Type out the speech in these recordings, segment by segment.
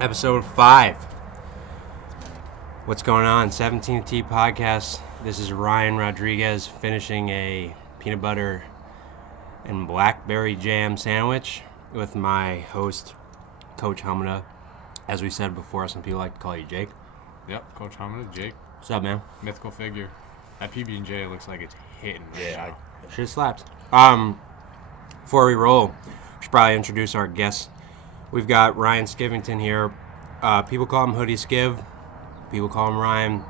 Episode 5. What's going on? 17th Tee Podcast. This is Ryan Rodriguez finishing a peanut butter and blackberry jam sandwich with my host, Coach Howe. As we said before, some people like to call you Jake. Yep, Coach Howe, Jake. What's up, man? Mythical figure. That PB&J looks like it's hitting. Yeah, shit slaps. Before we roll, we should probably introduce our guests. We've got Ryan Skivington here. People call him Hoodie Skiv. People call him Ryan.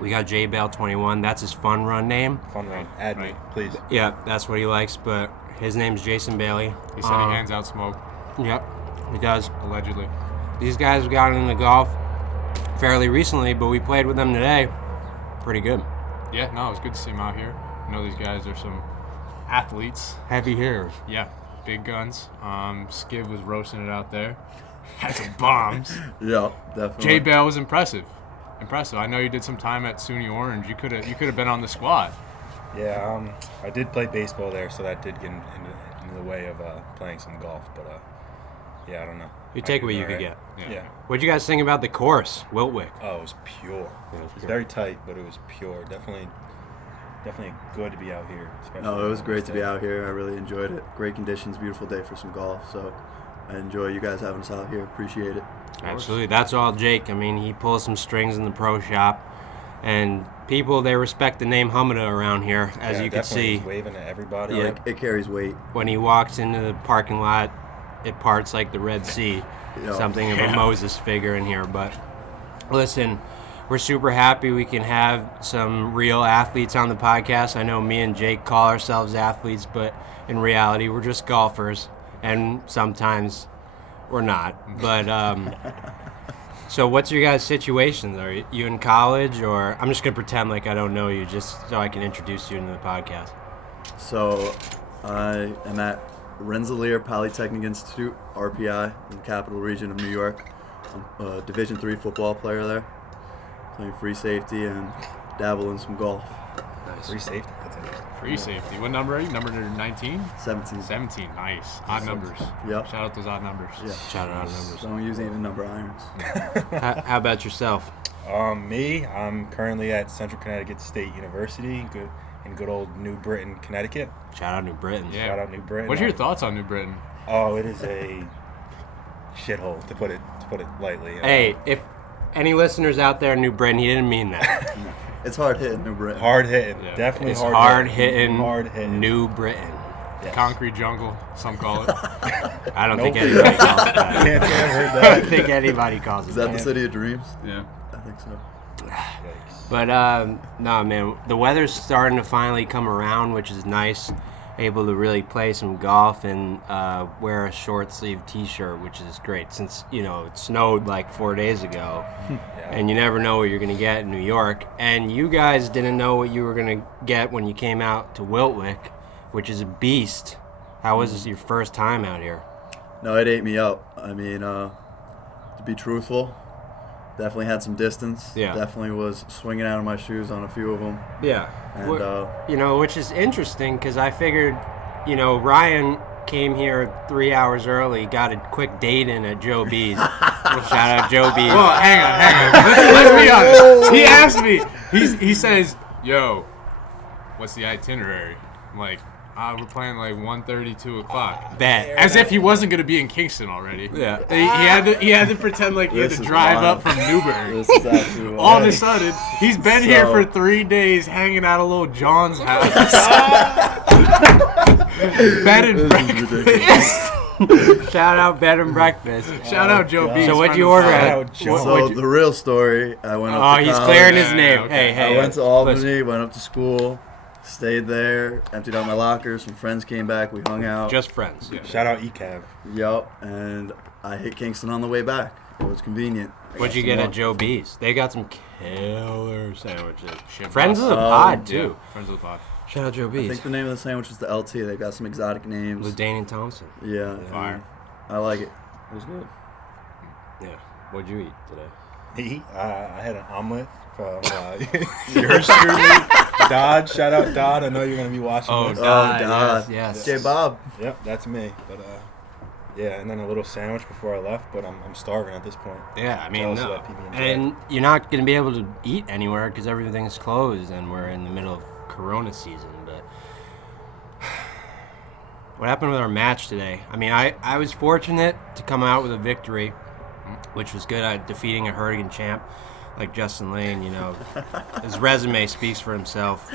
We got JBail21. That's his fun run name. Fun run. Add me, please. Yeah, that's what he likes, but his name's Jason Bailey. He said he hands out smoke. Yep, he does. Allegedly. These guys have gotten into golf fairly recently, but we played with them today. Pretty good. Yeah, no, it was good to see him out here. I know these guys are some athletes. Heavy hitters. Yeah, big guns. Skiv was roasting it out there. Had some bombs. Yeah, definitely. JBail was impressive. I know you did some time at SUNY Orange. You could have been on the squad. Yeah, I did play baseball there, so that did get into the way of playing some golf. But yeah, I don't know. You take what you could get. Yeah. What'd you guys think about the course, Wick? Oh, it was pure. Yeah, It was very tight, but it was pure. Definitely good to be out here. No, it was great to be out here. I really enjoyed it. Great conditions, beautiful day for some golf. So I enjoy you guys having us out here. Appreciate it. Absolutely. That's all Jake. I mean, he pulls some strings in the pro shop. And people, they respect the name Hamada around here, as you can see. He's waving at everybody. Yeah. It carries weight. When he walks into the parking lot, it parts like the Red Sea. Yeah. Something of a Moses figure in here. But listen, we're super happy we can have some real athletes on the podcast. I know me and Jake call ourselves athletes, but in reality, we're just golfers. And sometimes we're not. But so what's your guys' situation? Are you in college, or I'm just going to pretend like I don't know you just so I can introduce you into the podcast. So I am at Rensselaer Polytechnic Institute, RPI, in the Capital Region of New York. I'm a Division III football player there, playing free safety and dabble in some golf. Nice. Free safety. That's interesting. Free safety. What number are you? Number 19? 17. 17. Nice. Odd numbers. Yep. Shout out those odd numbers. Yeah. Shout out numbers. Don't use even number irons. How about yourself? Me, I'm currently at Central Connecticut State University, in good old New Britain, Connecticut. Shout out New Britain. Yeah. Shout out New Britain. What's your thoughts on New Britain? Oh, it is a shithole, to put it lightly. Hey, if any listeners out there in New Britain, he didn't mean that. It's hard hitting New Britain. Hard hitting, Yeah. definitely It's hard hard hitting. hitting New Britain. Yes. Concrete jungle, some call it. I don't Nope. think anybody calls it that. Can't say I've heard I that. don't think anybody calls it Is that the that. city of dreams? Yeah. I think so. Yikes. But, no, man, the weather's starting to finally come around, which is nice. Able to really play some golf and wear a short sleeve t-shirt, which is great since, it snowed like 4 days ago. Yeah. And you never know what you're going to get in New York. And you guys didn't know what you were going to get when you came out to Wick, which is a beast. How was this your first time out here? No, it ate me up. I mean, to be truthful, definitely had some distance. Yeah. Definitely was swinging out of my shoes on a few of them. Yeah. And, Which is interesting because I figured, Ryan came here 3 hours early, got a quick date in at Joe B's. Shout out Joe B's. Well, hang on. Let's be honest. He asked me. He says, "Yo, what's the itinerary?" I'm like, we're playing like 1:30, 2 o'clock. Bet. As if he wasn't gonna be in Kingston already. Yeah. He had to pretend like he had This to is drive wild. up from Newbury. This is actually wild. All of a sudden, he's been here So- for 3 days, hanging out of little John's house. Bed and This is breakfast. ridiculous. Shout out bed and breakfast. Shout out Joe B. So what'd you order Shout at? out Joe. So the real story, I went up Oh, to he's college. clearing his Yeah, name. okay. Hey. I went to Albany, listen, went up to school, stayed there, emptied out my locker. Some friends came back, we hung out. just friends. Yeah. Shout out ECAV. Yup, and I hit Kingston on the way back. It was convenient. What'd you Some get at lunch. Joe B's? They got some killer sandwiches. Shit, Friends of the boss. pod, Yeah, too. friends of the pod. Shout out Joe I B's. think the name of the sandwich was the LT. They got some exotic names. LaDainian Thompson. Yeah. Fire. I like it. It was good. Yeah. What'd you eat today? I had an omelet from yours truly, Dodd. Shout out Dodd. I know you're gonna be watching Oh, this. Dodd. Dodd. Yes. J Bob. Yep, that's me. But Yeah, and then a little sandwich before I left, but I'm starving at this point. Yeah, I mean, Jealous of no. that PB&J. And you're not going to be able to eat anywhere because everything's closed and we're in the middle of Corona season. But what happened with our match today? I mean, I was fortunate to come out with a victory, which was good at defeating a Hoodie champ like Justin Lane. You know, his resume speaks for himself.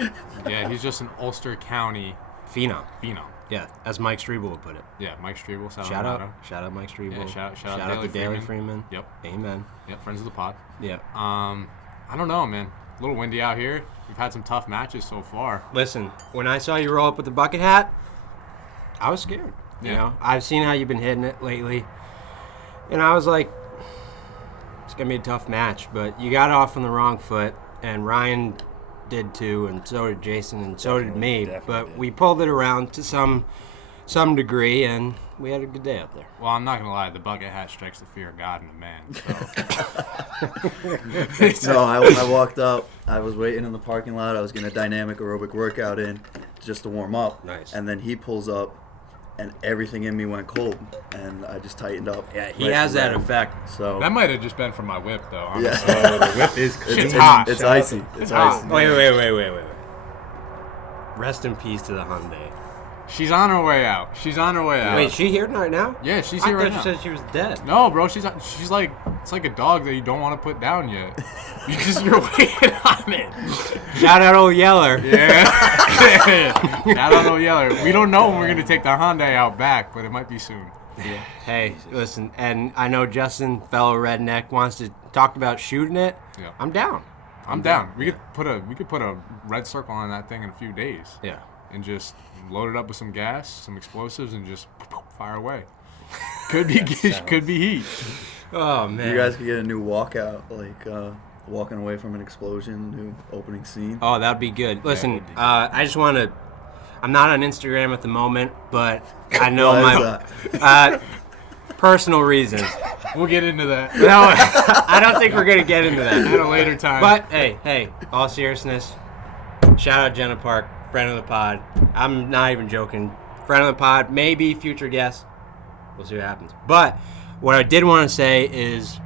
Yeah, he's just an Ulster County Phenom. phenom. Yeah, as Mike Strebel would put it. Yeah, Mike Strebel. Shout out Mike Strebel. Yeah, shout out to Daily Freeman. Yep. Amen. Yep, friends of the pod. Yeah. I don't know, man. A little windy out here. We've had some tough matches so far. Listen, when I saw you roll up with the bucket hat, I was scared. You know, I've seen how you've been hitting it lately, and I was like, it's gonna be a tough match. But you got off on the wrong foot, and Ryan did too, and so did Jason, and so did me. But did. we pulled it around to some degree, and we had a good day up there. Well, I'm not gonna lie. The bucket hat strikes the fear of God in a man. So. No, I walked up. I was waiting in the parking lot. I was getting a dynamic aerobic workout in just to warm up. Nice. And then he pulls up, and everything in me went cold, and I just tightened up. Yeah, he has that effect. So That might have just been from my whip, though. yeah, Oh, the whip is It's hot. it's Shout out icy. to- It's hot. icy. Wait. Rest in peace to the Hyundai. She's on her way out. She's on her way out. Wait, she here right now? Yeah, she's I here thought right you now. said she was dead. No, bro, she's like, it's like a dog that you don't want to put down yet because you're waiting on it. Shout out old Yeller. Yeah. Shout out old Yeller. We don't know when we're gonna take the Hyundai out back, but it might be soon. Hey, listen, and I know Justin, fellow redneck, wants to talk about shooting it. Yeah. I'm down. I'm down. We could put a red circle on that thing in a few days. Yeah. And just load it up with some gas, some explosives, and just fire away. Could be heat. Oh man. You guys could get a new walkout, like walking away from an explosion, new opening scene. Oh, that'd be good. Listen, I just want to. I'm not on Instagram at the moment, but I know Why is my personal reasons. We'll get into that No, I don't think we're gonna get into that. at a later time. But hey, all seriousness, shout out Jenna Park, friend of the pod. I'm not even joking. Friend of the pod, maybe future guest. We'll see what happens. But what I did want to say is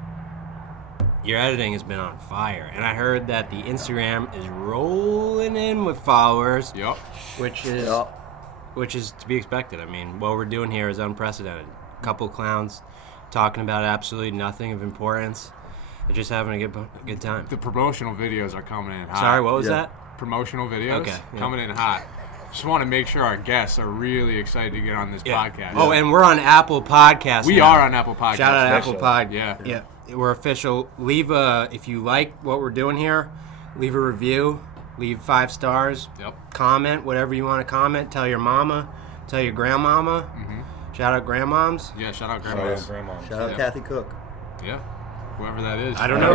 your editing has been on fire. And I heard that the Instagram is rolling in with followers, Yup. which is to be expected. I mean, what we're doing here is unprecedented. A couple clowns talking about absolutely nothing of importance. They're just having a good time. The promotional videos are coming in hot. Sorry, what was Yeah. that? Promotional videos Okay, yeah. coming in hot. Just want to make sure our guests are really excited to get on this podcast. Oh, and we're on Apple Podcasts. we now. are on Apple Podcasts. Shout out Official. Apple Pod. Yeah. We're official. Leave if you like what we're doing here, leave a review, leave 5 stars, Yep. comment whatever you want to comment. Tell your mama, tell your grandmama. Mm-hmm. Shout out grandmoms. Yeah. Shout out Oh, grandmas. grandma. Shout out Yeah. Kathy Cook. Yeah. Whoever that is. I don't know.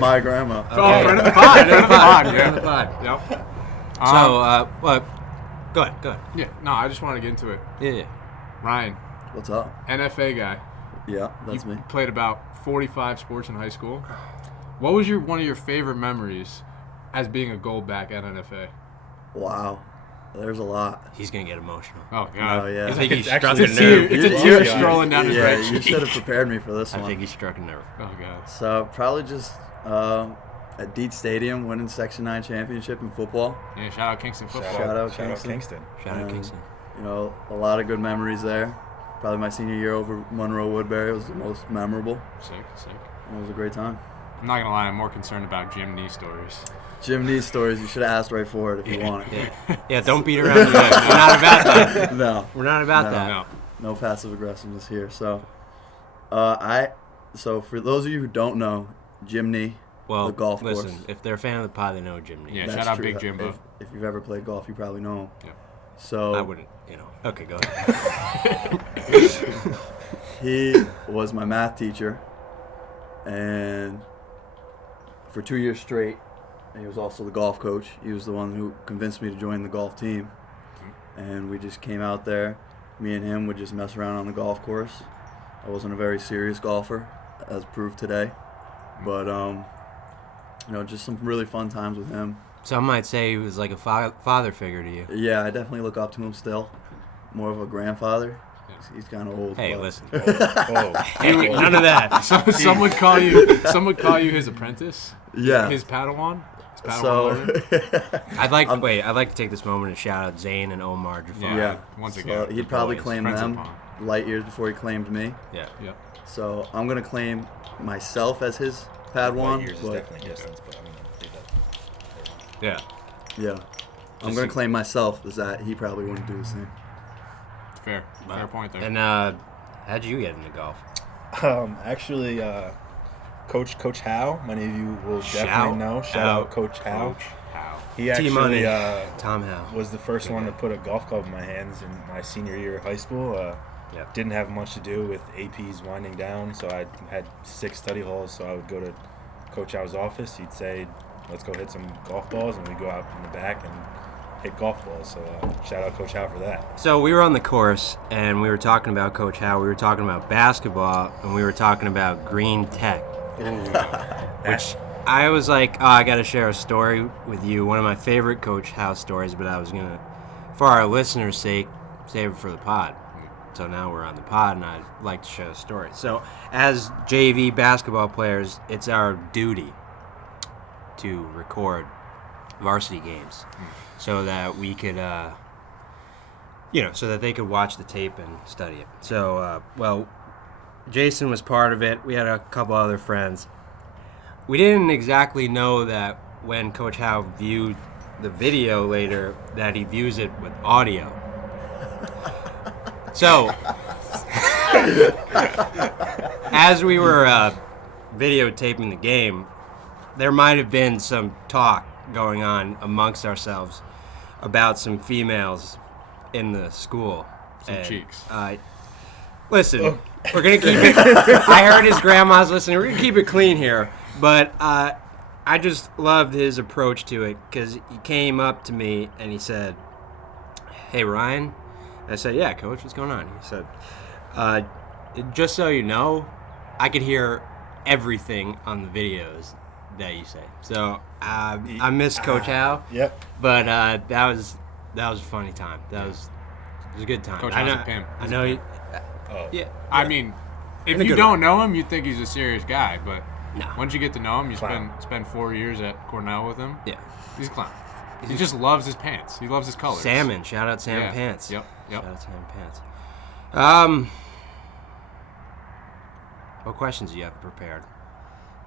My grandma. Oh, friend of the pod. Friend of the pod. Friend of the Yeah. pod. Yep. Well, go ahead. Yeah. No, I just want to get into it. Yeah. Ryan, What's up? NFA guy. Yeah, that's You me. played about 45 sports in high school. What was one of your favorite memories as being a goldback at NFA? Wow, there's a lot. He's gonna get emotional. Oh God. Oh yeah. I think he It's struck actually a It's a tear, nerve. it's a You- tear you- strolling down his Yeah, right you cheek. should have prepared me for this I one. think he struck a nerve. Oh God. So probably just at Deet Stadium, winning Section 9 championship in football. Yeah. Shout out Kingston football. Shout out Shout out Kingston. Kingston. Shout out Um, Kingston. You know, a lot of good memories there. Probably my senior year over Monroe Woodbury was the most memorable. Sick. It was a great time. I'm not gonna lie. I'm more concerned about Jim knee stories. Jim Nee's stories, you should have asked right for it if you want it. Yeah, don't beat around the bush. We're not about that. No, We're not about No. that. No. no passive aggressiveness here. So, so for those of you who don't know, Jim Nee, Well, the golf listen, course. if they're a fan of the pod, they know Jim Nee. Yeah. That's Shout out true. Big Jimbo. If you've ever played golf, you probably know him. Yeah. So I wouldn't, Okay, go ahead. he was my math teacher, and for 2 years straight, he was also the golf coach. He was the one who convinced me to join the golf team, and we just came out there. Me and him would just mess around on the golf course. I wasn't a very serious golfer, as proved today, but just some really fun times with him. Some might say he was like a father figure to you. Yeah, I definitely look up to him still, more of a grandfather. He's kind of old. Hey, but- listen. Hey, None of that. Some would call you his apprentice. Yeah. His Padawan. So, I'd like to take this moment to shout out Zane and Omar Jafar. yeah. Once So again, he'd the probably boys, claim friends of them Pong. light years before he claimed me. Yeah. Yep. So I'm gonna claim myself as his Light Padawan. years is But definitely distance, but I'm gonna leave that. Yeah. yeah, I'm gonna claim myself as that he probably wouldn't do the same. Fair point there. And how'd you get into golf? Actually, Coach Howe. Many of you will Shout definitely know. Shout out out Coach Howe. Coach Howe. He T-Money. actually Tom Howe. was the first one to put a golf club in my hands in my senior year of high school. Yeah. Didn't have much to do with APs winding down, so I had 6 study halls. So I would go to Coach Howe's office. He'd say, "Let's go hit some golf balls," and we'd go out in the back and hit golf balls. So shout out Coach Howe for that. So we were on the course, and we were talking about Coach Howe. We were talking about basketball, and we were talking about green tech. Which I was like, oh, I got to share a story with you. One of my favorite Coach Howe stories, but I was going to, for our listeners' sake, save it for the pod. So now we're on the pod, and I'd like to share a story. So as JV basketball players, it's our duty to record varsity games so that we could, so that they could watch the tape and study it. So, Jason was part of it. We had a couple other friends. We didn't exactly know that when Coach Howe viewed the video later, that he views it with audio. So, as we were videotaping the game, there might have been some talk going on amongst ourselves about some females in the school. Some cheeks. Listen, we're going to keep it. I heard his grandma's listening. We're going to keep it clean here. But I just loved his approach to it because he came up to me and he said, "Hey, Ryan." I said, "Yeah, Coach, what's going on?" He said, "Just so you know, I could hear everything on the videos that you say." So I miss Coach Howe. Yep. But that was a funny time. It was a good time. Coach I Howe's know, a pimp. I know. Oh. Yeah. I mean, if In a you good don't know him, you'd think he's a serious guy. But No. once you get to know him, you Clown. spend 4 years at Cornell with him. Yeah. He's a clown. He just loves his pants. He loves his colors. Salmon. Shout out Salmon Yeah. Pants. Yep. Shout out Salmon Pants. What questions do you have prepared?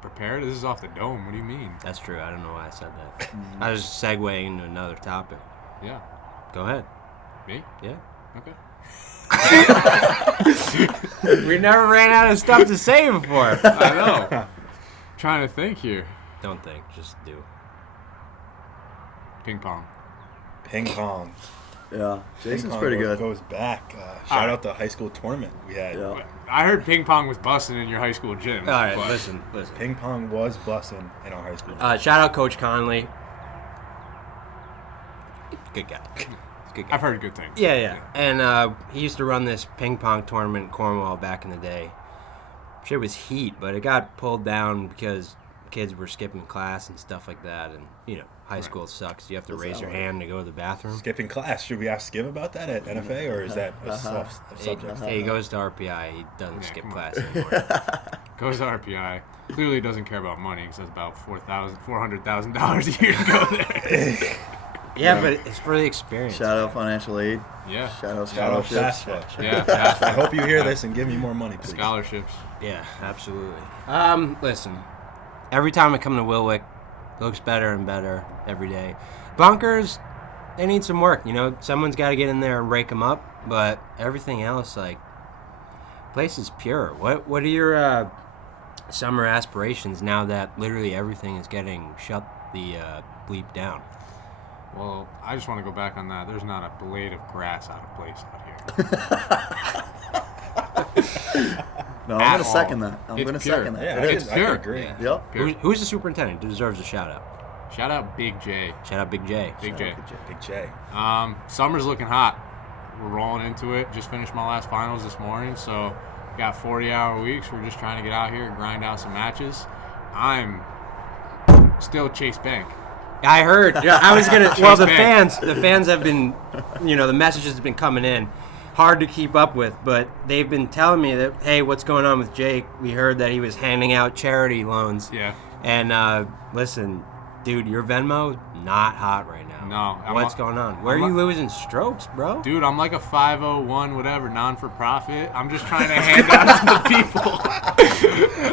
Prepared? This is off the dome. What do you mean? That's true. I don't know why I said that. I was just segueing into another topic. Yeah. Go ahead. Me? Yeah. Okay. We never ran out of stuff to say before. I know. Trying to think here. Don't think. Just do. Ping pong. Ping pong. Yeah, Jason's Ping pong pretty good. Goes back. Shout out the high school tournament we had. Yeah. I heard ping pong was busting in your high school gym. All right. but Listen. Ping pong was busting in our high school. Shout out Coach Conley. Good guy. He's a good guy. I've heard good things. Yeah. And he used to run this ping pong tournament in Cornwall back in the day. Shit was heat, but it got pulled down because kids were skipping class and stuff like that. And, high school sucks. You have to raise your hand to go to the bathroom. Skipping class. Should we ask Skiv about that at NFA, or is that a soft subject? He goes to RPI. He doesn't Yeah, skip come on. class anymore. Goes to RPI. Clearly doesn't care about money because it's about $400,000 a year to go there. Yeah, but it's for the experience. Shout out financial aid. Yeah. Shout out Shout out scholarships. FAFSA. Yeah. I hope you hear this and give me more money, please. Scholarships. Yeah, absolutely. Listen, every time I come to Wilwick, it looks better and better every day. Bunkers, they need some work. Someone's got to get in there and rake them up. But everything else, place is pure. What are your summer aspirations now that literally everything is getting shut the bleep down? Well, I just want to go back on that. There's not a blade of grass out of place out here. No, I'm At gonna second all. that. I'm It's gonna pure. second that. Yeah, It I is. can pure. agree. Yeah. Yep. Pure. Who's the superintendent? Deserves a shout out. Shout out Big J. Shout out Big J. Big J. Big J. Summer's looking hot. We're rolling into it. Just finished my last finals this morning, so got 40-hour weeks. We're just trying to get out here and grind out some matches. I'm still Chase Bank. I heard. Yeah, I was gonna. Well, the Bank. fans have been, the messages have been coming in. hard to keep up with. But they've been telling me that, hey, what's going on with Jake? We heard that he was handing out charity loans. Yeah. And listen, dude, your Venmo not hot right now. No. What's going on? Where are you losing strokes, bro? Dude, I'm like a 501 whatever, non-for-profit. I'm just trying to hand out to the people.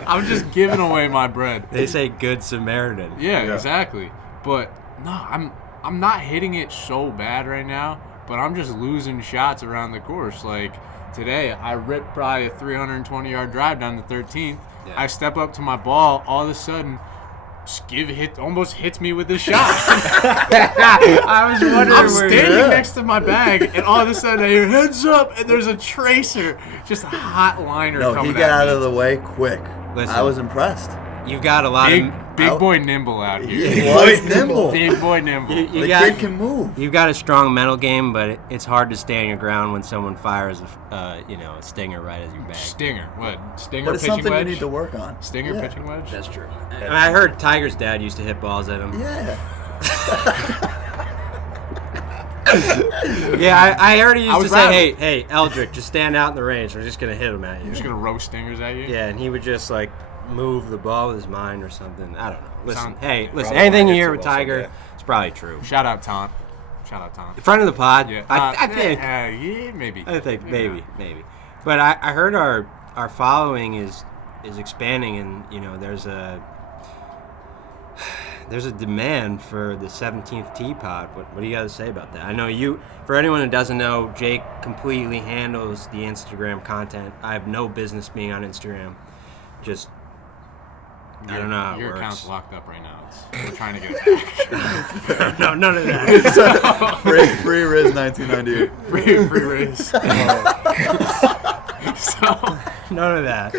I'm just giving away my bread. They say good Samaritan. Yeah, exactly. But no, I'm not hitting it so bad right now, but I'm just losing shots around the course. Like today, I ripped probably a 320-yard drive down the 13th. Yeah. I step up to my ball, all of a sudden Skiv almost hits me with this shot. I was wondering. I'm standing next to my bag, and all of a sudden I hear heads up, and there's a tracer, just a hot liner coming at me. No, he got out of the way quick. Listen, I was impressed. You've got a lot of big boy nimble out here. He was nimble. Big boy nimble. The kid can move. You've got a strong mental game, but it's hard to stand your ground when someone fires a stinger right as you bag. Stinger, what? Stinger but it's pitching something wedge? you need to work on. Stinger pitching wedge? That's true. And I heard Tiger's dad used to hit balls at him. Yeah. Yeah, I heard he used to say, hey, Eldrick, just stand out in the range. We're just going to hit him at you. You're just going to roast stingers at you? Yeah, and he would just, like, move the ball with his mind or something. I don't know. Listen, Probably anything you hear with Tiger, it's probably true. Shout out Tom. The front of the pod? Yeah. I think. Yeah, maybe. I think maybe. But I heard our following is expanding, and, there's a demand for the 17th tee pod. What do you got to say about that? I know for anyone who doesn't know, Jake completely handles the Instagram content. I have no business being on Instagram. I don't know how it Your works. account's locked up right now. We're trying to get it back. No, none of that. Free Riz 1998. Free race. So None of that.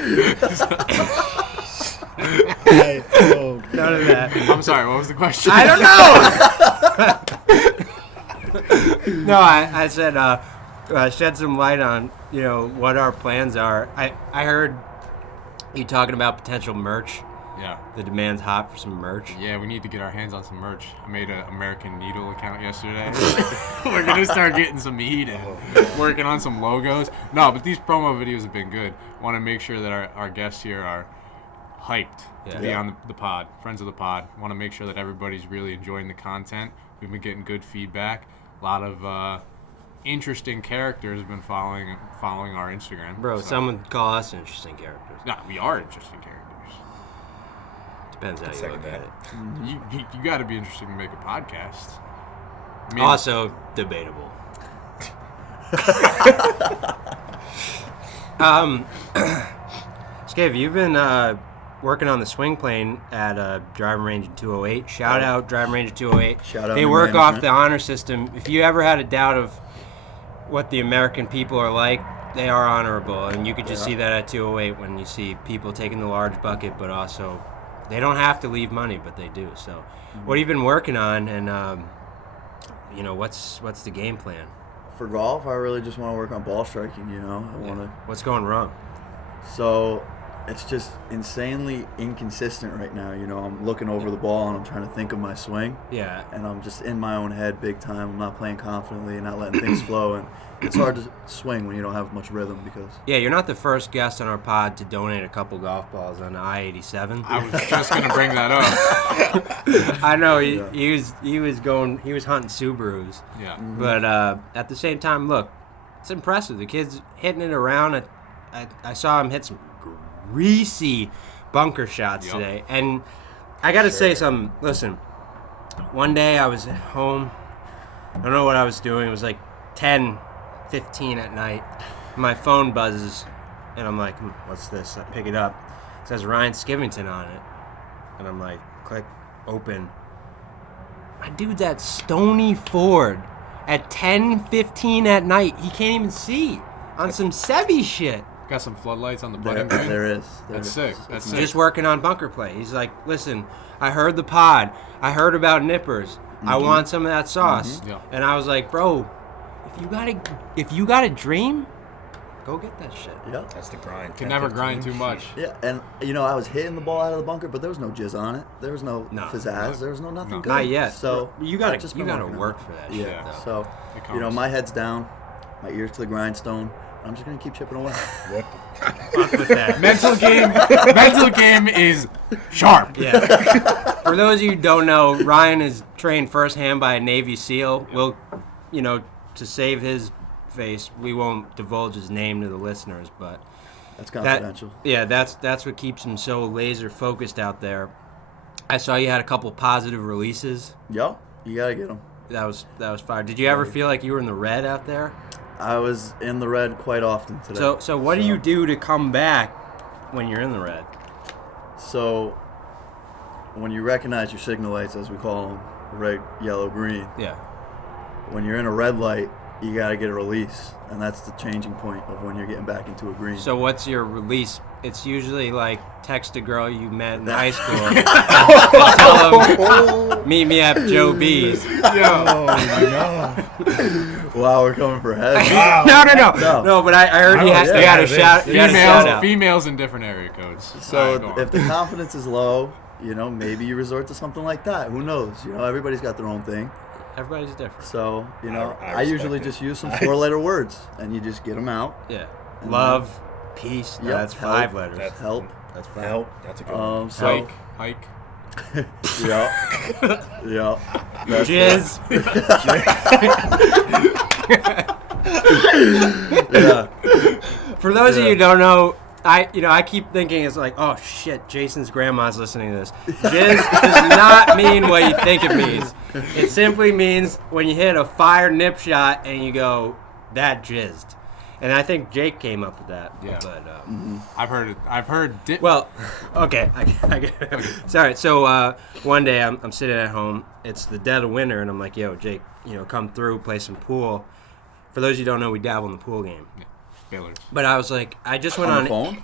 Oh, None of that. I'm sorry, what was the question? I don't know. No, I said shed some light on what our plans are. I heard you talking about potential merch. Yeah. The demand's hot for some merch. Yeah, we need to get our hands on some merch. I made an American Needle account yesterday. We're going to start getting some heat and working on some logos. No, but these promo videos have been good. Want to make sure that our guests here are hyped to be on the pod, friends of the pod. Want to make sure that everybody's really enjoying the content. We've been getting good feedback. A lot of interesting characters have been following our Instagram. Bro, some would call us interesting characters. No, we are interesting characters. Depends how you look at it. You got to be interesting to make a podcast. I mean, Also debatable. Skiv, you've been working on the swing plane at driving range in 208. Shout out driving range in 208. Shout out They to work management. off the honor system. If you ever had a doubt of what the American people are like, they are honorable, and you could just see that at 208 when you see people taking the large bucket, but also they don't have to leave money, but they do. So, what have you been working on, and what's the game plan? For golf, I really just want to work on ball striking. What's going wrong? So it's just insanely inconsistent right now. I'm looking over the ball and I'm trying to think of my swing. Yeah. And I'm just in my own head big time. I'm not playing confidently and not letting things flow. And it's hard to swing when you don't have much rhythm because. Yeah, you're not the first guest on our pod to donate a couple golf balls on I-87. I was just going to bring that up. I know he was hunting Subarus. Yeah. But at the same time, look, it's impressive. The kid's hitting it around. I saw him hit some greasy bunker shots today. And I got to say something. Listen, one day I was at home. I don't know what I was doing. It was like 10:15 at night. My phone buzzes, and I'm like, what's this? I pick it up. It says Ryan Skivington on it. And I'm like, click, open. My dude's at Stony Ford at 10:15 at night. He can't even see on some Sevi shit. Got some floodlights on the putting green. There is. That's sick. That's sick. Just working on bunker play. He's like, listen, I heard the pod. I heard about nippers. I want some of that sauce. Yeah. And I was like, bro, if you got a dream, go get that shit. Yeah. That's the grind. Can never grind too much. Yeah, and I was hitting the ball out of the bunker, but there was no jizz on it. There was no pizzazz. There was nothing good. Not yet. So you gotta work for that shit. Yeah. Though. So, my head's down. my ears to the grindstone. I'm just gonna keep chipping away. What? Fuck with that. Mental game is sharp. Yeah. For those of you who don't know, Ryan is trained firsthand by a Navy SEAL. We'll, to save his face, we won't divulge his name to the listeners, but That's confidential. that's what keeps him so laser focused out there. I saw you had a couple positive releases. Yo, you gotta get them. That was fire. Did you ever feel like you were in the red out there? I was in the red quite often today. So what do you do to come back when you're in the red? So when you recognize your signal lights, as we call them, red, yellow, green, Yeah. when you're in a red light, you got to get a release. And that's the changing point of when you're getting back into a green. So what's your release? It's usually like text a girl you met in high school. Tell them, meet me at Joe B's. Oh, no. Wow, we're coming for heads. Wow. No, but I heard you had to shout out. Females in different area codes. So All right, go on. if the confidence is low, maybe you resort to something like that. Who knows? Everybody's got their own thing. Everybody's different. So, I I usually respect it. just use some 4-letter words, and you just get them out. Yeah. Love, peace. No, Yep, that's help. 5 letters. That's Help. That's 5. Help. That's a good one. So, Hike. yeah. That's Jizz. Yeah. For those of you who don't know, I keep thinking it's like, oh shit, Jason's grandma's listening to this. Jizz does not mean what you think it means. It simply means when you hit a fire nip shot and you go, that jizzed. And I think Jake came up with that. Yeah. But, I've heard it. I've heard. well, okay. I get it. Sorry. So one day I'm sitting at home. It's the dead of winter, and I'm like, yo, Jake, come through, play some pool. For those of you who don't know, we dabble in the pool game. Yeah. Baylor's. But I was like, I just went on on the phone?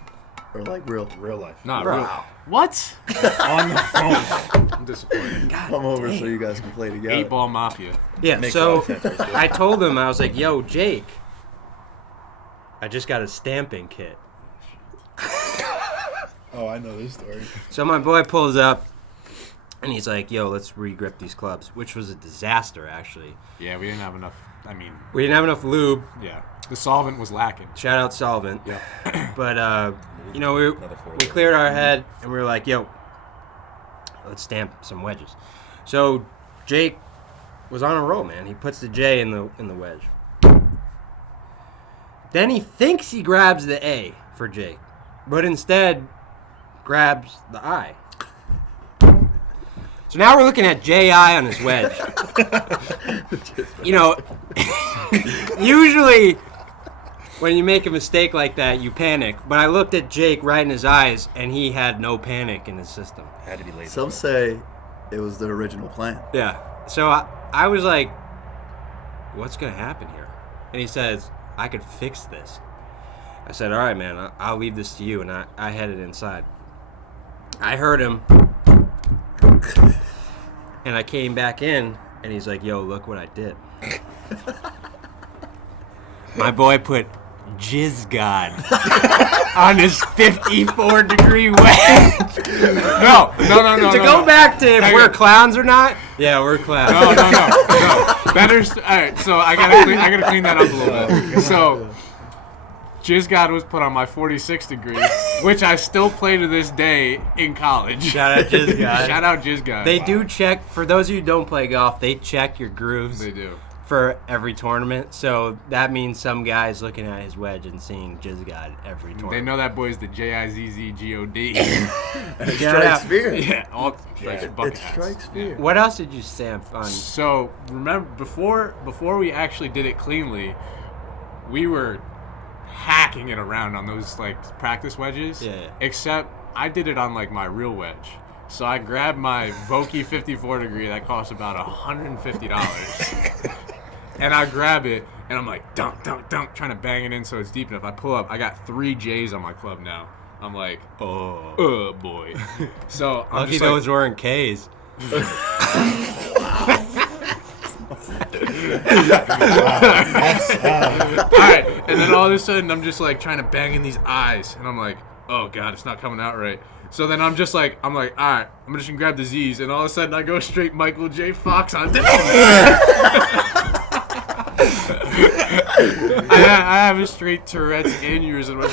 Or like real? Real life. Not Bro. real. What? On the phone. I'm disappointed. Come over so you guys can play together. 8-ball mafia. Yeah, Makes so a lot of sense, right? I told him, I was like, yo, Jake, I just got a stamping kit. Oh, I know this story. So my boy pulls up, and he's like, yo, let's re-grip these clubs, which was a disaster, actually. Yeah, we didn't have enough. We didn't have enough lube. Yeah. The solvent was lacking. Shout out Solvent. Yeah. But, we cleared our head, and we were like, yo, let's stamp some wedges. So Jake was on a roll, man. He puts the J in the wedge. Then he thinks he grabs the A for Jake, but instead grabs the I. So now we're looking at J.I. on his wedge. Usually when you make a mistake like that, you panic. But I looked at Jake right in his eyes, and he had no panic in his system. Had to be lazy. Some say it was the original plan. Yeah. So I was like, what's going to happen here? And he says, I could fix this. I said, all right, man, I'll leave this to you. And I headed inside. I heard him. And I came back in, and he's like, yo, look what I did. My boy put Jizz God on his 54-degree wedge. No. To go back to if we're clowns or not, yeah, we're clowns. No. Better. All right, so I gotta clean that up a little bit. So, Jizz God was put on my 46 degree, which I still play to this day in college. Shout out Jizz God. Shout out Jizz God. They do check, for those of you who don't play golf, they check your grooves. They do. For every tournament. So that means some guy's looking at his wedge and seeing Jizz God every tournament. They know that boy's the Jizzgod. It strikes fear. Yeah, all strikes bucket It hats. strikes fear. What else did you stamp on? So remember, before we actually did it cleanly, we were hacking it around on those practice wedges. Yeah. Except I did it on my real wedge. So I grabbed my Vokey 54 degree that cost about $150. And I grab it, and I'm like, dunk, dunk, dunk, trying to bang it in so it's deep enough. I pull up. I got 3 J's on my club now. I'm like, oh boy. So I'm Lucky just those weren't K's. All right, and then all of a sudden I'm just trying to bang in these eyes, and I'm like, oh god, it's not coming out right. So then I'm like, all right, I'm just gonna grab the Z's, and all of a sudden I go straight Michael J. Fox on. I have a straight Tourette's aneurysm.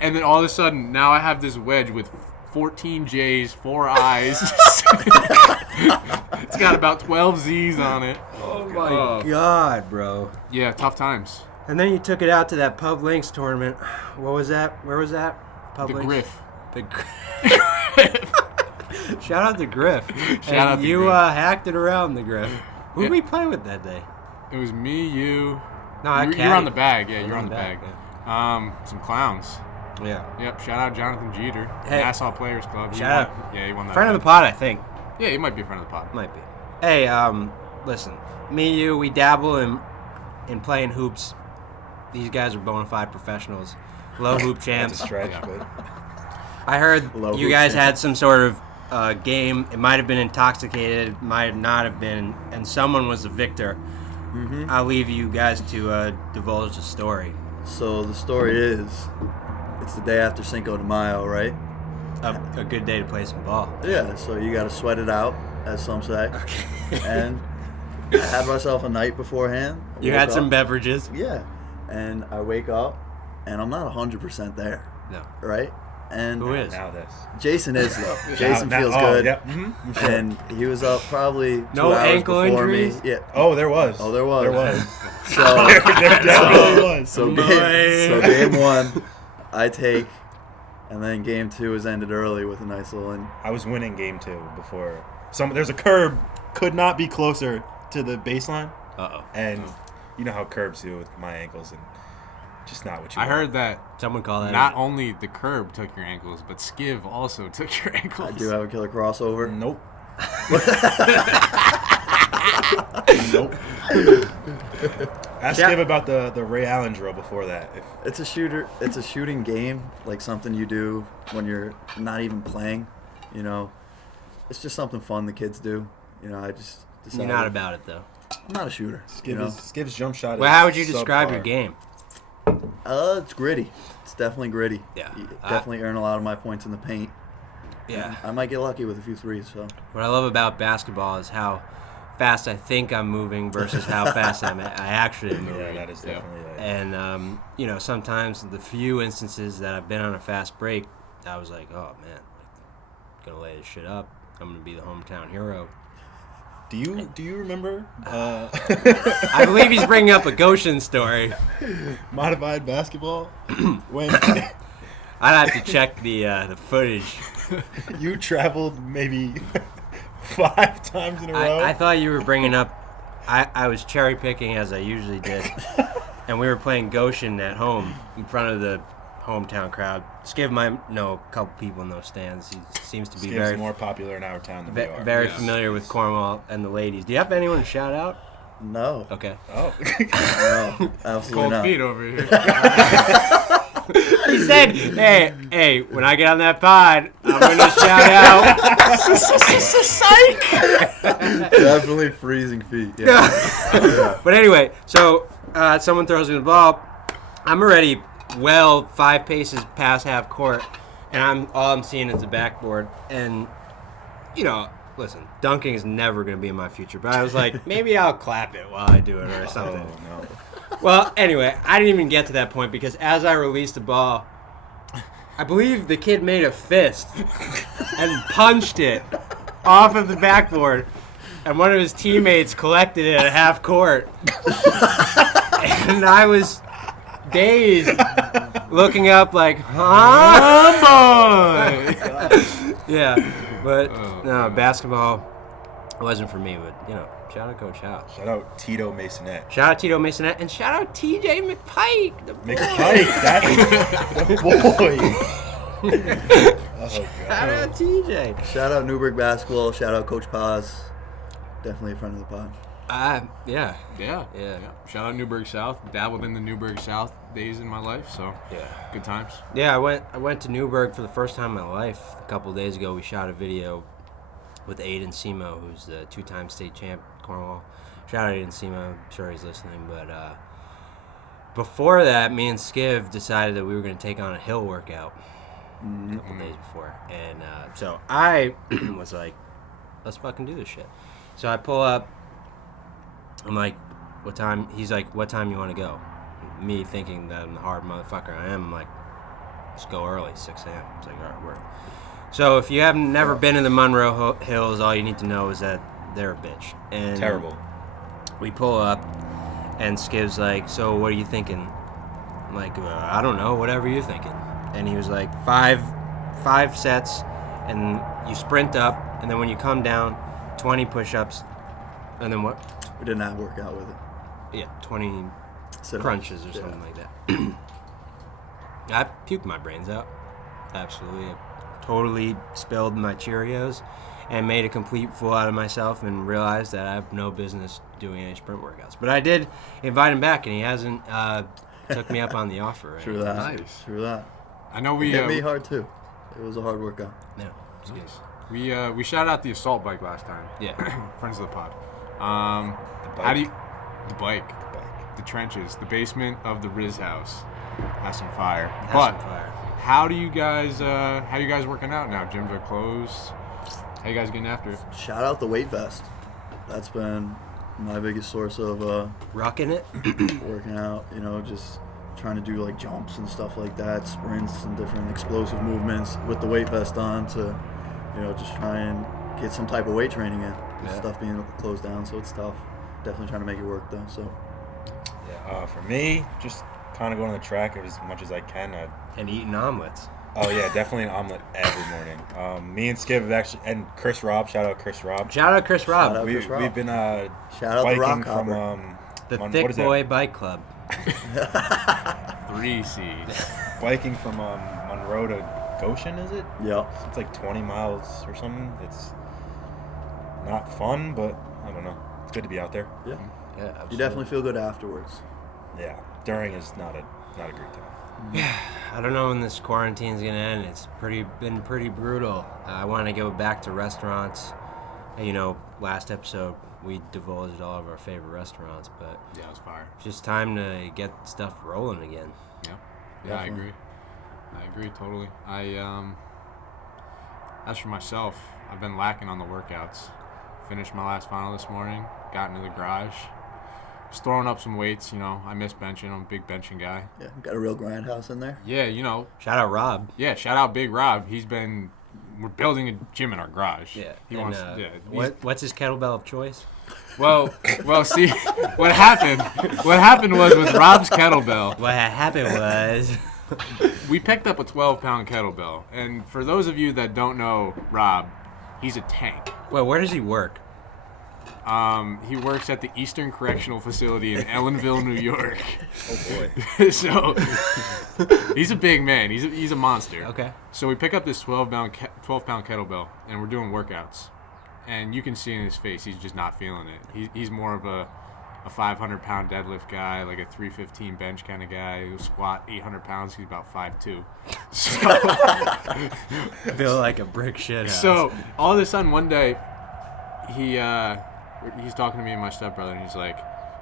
And then all of a sudden, now I have this wedge with 14 J's, 4 I's. It's got about 12 Z's on it. Oh my God, bro. Yeah, tough times. And then you took it out to that Pub Links tournament. What was that? Where was that? Pub The Links? Griff. The Griff. Shout out the Griff. Shout out the you Griff. Hacked it around the Griff. Who did Yeah. we play with that day? It was me, you. No, I You're on the bag. Yeah, you're on the bag. Yeah. Some clowns. Yeah. Yep. Shout out Jonathan Jeter. Hey. Nassau Players Club. Shout out. Yeah, he won that. Friend of the bag. pod, I think. Yeah, he might be a friend of the pod. Might be. Hey, listen. Me, you, we dabble in playing hoops. These guys are bona fide professionals. Low hoop That's champs. a stretch, but I heard Low you hoop guys champ. had some sort of game. It might have been intoxicated, might not have been, and someone was the victor. Mm-hmm. I'll leave you guys to divulge the story. So the story is, it's the day after Cinco de Mayo, right? A good day to play some ball. Yeah, so you got to sweat it out, as some say. Okay. And I had myself a night beforehand. I You woke had some up. beverages. Yeah, and I wake up, and I'm not 100% there, No. right? And Who is? now this. Jason is though. Jason Now- feels oh, good, Yep. Mhm. and he was up probably 2 No hours ankle before injuries? me. Yeah. Oh, there was. Oh, there was. There was. So, there definitely was. so game 1, I take, and then game 2 is ended early with a nice little. I was winning game 2 before. There's a curb, could not be closer to the baseline, Uh-oh. and you know how curbs do with my ankles, and just not what you I want. heard that Someone call that. not only the curb took your ankles, but Skiv also took your ankles. I do have a killer crossover. Nope. Nope. Ask Yeah. Skiv about the Ray Allen drill before that. It's a shooting game, like something you do when you're not even playing. You know, it's just something fun the kids do. You know, I just decided. You're not about it, though. I'm not a shooter. You know? Skiv's jump shot. Well, is how would you describe subpar. your game? It's gritty. It's definitely gritty. Yeah. You definitely earn a lot of my points in the paint. Yeah. I might get lucky with a few threes. So What I love about basketball is how fast I think I'm moving versus how fast I actually am moving. Yeah, that is definitely. And, sometimes the few instances that I've been on a fast break, I was like, oh, man, gonna lay this shit up. I'm gonna be the hometown hero. Do you remember I believe he's bringing up a Goshen story. modified basketball when I'd have to check the footage. you traveled maybe 5 times in a row? I thought you were bringing up. I was cherry picking as I usually did, and we were playing Goshen at home in front of the hometown crowd. Skiv might know a couple people in those stands. He seems to be Skiv's more popular in our town than we are. very Yes. familiar with Cornwall and the ladies. Do you have anyone to shout out? no, Okay. Oh. no, absolutely Cold not. feet over here. He said, "Hey, when I get on that pod, I'm gonna shout out." Definitely freezing feet. Yeah. But anyway, so someone throws me the ball. I'm already 5 paces past half court, and all I'm seeing is the backboard. And listen, dunking is never going to be in my future. But I was like, maybe I'll clap it while I do it or something. Oh, no. Well, anyway, I didn't even get to that point because as I released the ball, I believe the kid made a fist and punched it off of the backboard, and one of his teammates collected it at half court. And I was dazed, looking up like, huh, boy? Yeah, but no, basketball wasn't for me. But shout out Coach Howe. Shout out Tito Masonette. Shout out Tito Masonette, and shout out TJ McPike, the boy. McPike, that the boy. Oh, Shout God. out TJ. Shout out Newburgh basketball. Shout out Coach Paz. Definitely a friend of the pod. Yeah. Yeah. Yeah. Shout out Newburgh South. Dabbled in the Newburgh South days in my life, so Yeah. good times. Yeah, I went to Newburgh for the first time in my life. A couple of days ago, we shot a video with Aiden Semo, who's the 2-time state champ at Cornwall. Shout out Aiden Semo. I'm sure he's listening. But before that, me and Skiv decided that we were going to take on a hill workout a couple days before. And so I was like, let's fucking do this shit. So I pull up. I'm like, what time? He's like, what time you want to go? Me thinking that I'm the hard motherfucker I am, I'm like, let's go early, 6 a.m. It's like, all right, work. So if you have never been to the Monroe Hills, all you need to know is that they're a bitch. And Terrible. we pull up, and Skiv's like, so what are you thinking? I'm like, I don't know, whatever you're thinking. And he was like, five sets, and you sprint up, and then when you come down, 20 push-ups, and then what? We did not work out with it. Yeah, 20 Sit-ups. crunches or something like that. I puked my brains out. Absolutely. I totally spilled my Cheerios and made a complete fool out of myself and realized that I have no business doing any sprint workouts. But I did invite him back, and he hasn't took me up on the offer. Right? True that. Nice. True that. I know we It hit me hard too. It was a hard workout. No, it's good. Nice. We shouted out the assault bike last time. Yeah. Friends of the pod. The How do bike. you the bike, the trenches, the basement of the Riz house has some fire. Has But some fire. how you guys working out now? Gyms are closed. How you guys getting after it? Shout out the weight vest. That's been my biggest source of Rocking it? working out. You know, just trying to do like jumps and stuff like that, sprints and different explosive movements with the weight vest on to, you know, just try and get some type of weight training in. With Yeah. stuff being closed down, so it's tough. Definitely trying to make it work though. So Yeah, for me, just kind of going on the track as much as I can. And eating omelets. Oh yeah, definitely an omelet every morning. Me and Skiv have actually, and Chris Rob, shout out Chris Rob. Shout out Chris Rob. Shout out. Chris Rob. We've been shout out the biking Rock from Hopper. The what Thick is that? Boy Bike Club. 3 C's. Biking from Monroe to Goshen, is it? Yeah. It's like 20 miles or something. It's not fun, but I don't know. It's good to be out there. Yeah. Yeah, absolutely. You definitely feel good afterwards. Yeah, during is not a great time. I don't know when this quarantine's gonna end. It's been pretty brutal. I want to go back to restaurants. You know, last episode we divulged all of our favorite restaurants, but Yeah, it was fire. it's just time to get stuff rolling again. Yeah. Yeah, I Definitely. agree. I agree totally. As for myself, I've been lacking on the workouts. Finished my last final this morning, got into the garage, was throwing up some weights, you know. I miss benching. I'm a big benching guy. Yeah. Got a real grindhouse in there. Yeah, you know. Shout out Rob. Yeah, shout out Big Rob. We're building a gym in our garage. Yeah. He and, wants what's his kettlebell of choice? Well, see, what happened was with Rob's kettlebell, What happened was we picked up a 12-pound kettlebell. And for those of you that don't know Rob, he's a tank. well, where does he work? He works at the Eastern Correctional Facility in Ellenville, New York. Oh boy. So he's a big man. He's a monster. Okay. So we pick up this 12-pound kettlebell, and we're doing workouts. And you can see in his face, he's just not feeling it. He's more of a 500-pound deadlift guy, like a 315 bench kind of guy. He'll squat 800 pounds. He's about 5'2". So, Feel like a brick shit house. so all of a sudden, one day, he's talking to me and my stepbrother, and he's like,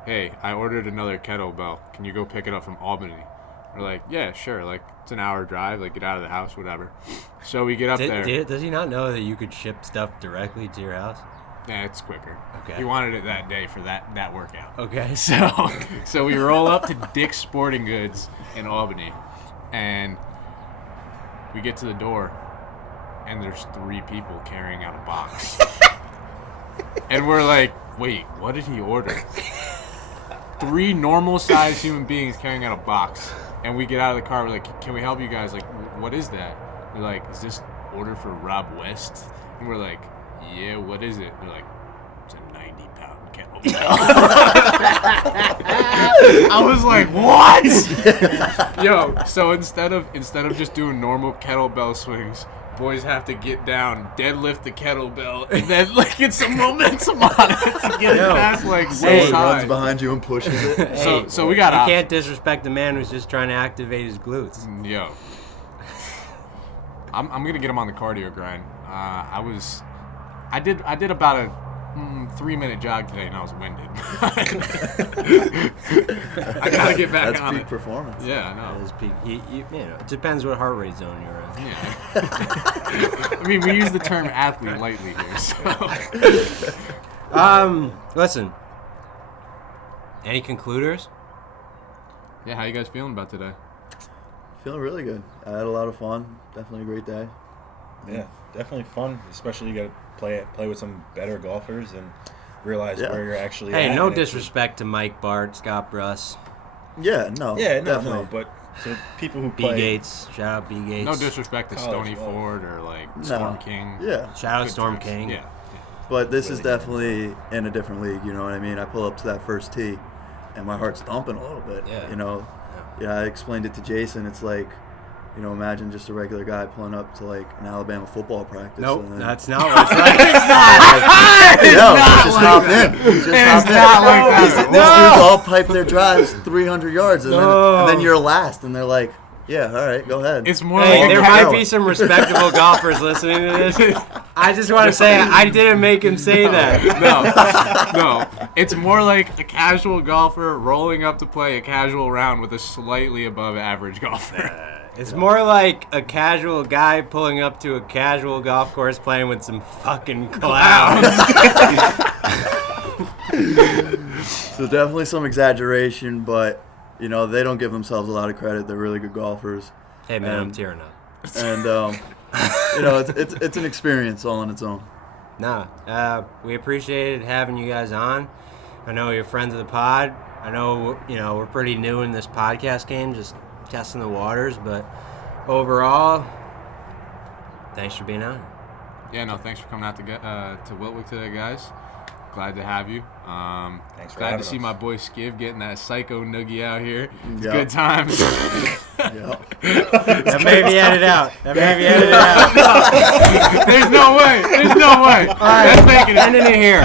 "Hey, I ordered another kettlebell. Can you go pick it up from Albany?" We're like, "Yeah, sure. Like, it's an hour drive. Like, get out of the house, whatever." So we get up there. Does he not know that you could ship stuff directly to your house? Yeah, it's quicker. Okay. He wanted it that day for that workout. Okay. So we roll up to Dick's Sporting Goods in Albany, and we get to the door, and there's 3 people carrying out a box. And we're like, wait, what did he order? 3 normal-sized human beings carrying out a box. And we get out of the car, we're like, can we help you guys? Like, what is that? We're like, is this order for Rob West? And we're like, yeah, what is it? They're like, it's a 90-pound kettlebell. I was like, what? Yo, so instead of just doing normal kettlebell swings, boys have to get down, deadlift the kettlebell, and then like get some momentum on it to get it past like Someone one runs side. behind you and pushes it. So we got You options. can't disrespect the man who's just trying to activate his glutes. Yo, I'm gonna get him on the cardio grind. I did about a 3-minute jog today, and I was winded. I gotta get back That's on peak it. performance. Yeah, I know. His peak, you know, it depends what heart rate zone you're in. Yeah. I mean, we use the term athlete lightly here, so. Listen. Any concluders? Yeah, how you guys feeling about today? Feeling really good. I had a lot of fun. Definitely a great day. Yeah, definitely fun. Especially you got to play with some better golfers and realize where you're actually at. Hey, no and disrespect to Mike, Bart, Scott Bruss, Yeah, no. Yeah, definitely. no, but to people who B. play. Gates. Shout out B. Gates. No disrespect to College Stony golf. Ford or like No. Storm King. Yeah. Shout out Good Storm times. King. Yeah. But this is Really. definitely in a different league, you know what I mean? I pull up to that first tee, and my heart's thumping a little bit, Yeah. you know? Yeah, I explained it to Jason. It's like, you know, imagine just a regular guy pulling up to, like, an Alabama football practice. Nope, and then, that's not what it's like. just hop in. Just hop in. not like that. These dudes all pipe their drives 300 yards, and, No. then you're last, and they're like, yeah, all right, go ahead. It's more Hey, like there a might be some respectable golfers listening to this. I just want to say I didn't make him say that. No. It's more like a casual golfer rolling up to play a casual round with a slightly above average golfer. It's more like a casual guy pulling up to a casual golf course playing with some fucking clowns. So definitely some exaggeration, but, you know, they don't give themselves a lot of credit. They're really good golfers. Hey, man, I'm tearing up. And, you know, it's an experience all on its own. Nah, we appreciated having you guys on. I know you're friends of the pod. I know, you know, we're pretty new in this podcast game, just testing the waters, but overall, thanks for being on. Yeah, no, thanks for coming out to Wick today, guys. Glad to have you. Thanks for Glad to having see us. my boy Skiv getting that psycho noogie out here. It's Yeah. good times. Yeah. That may be edited out. There's no way. All right, let's make it. Ending it here.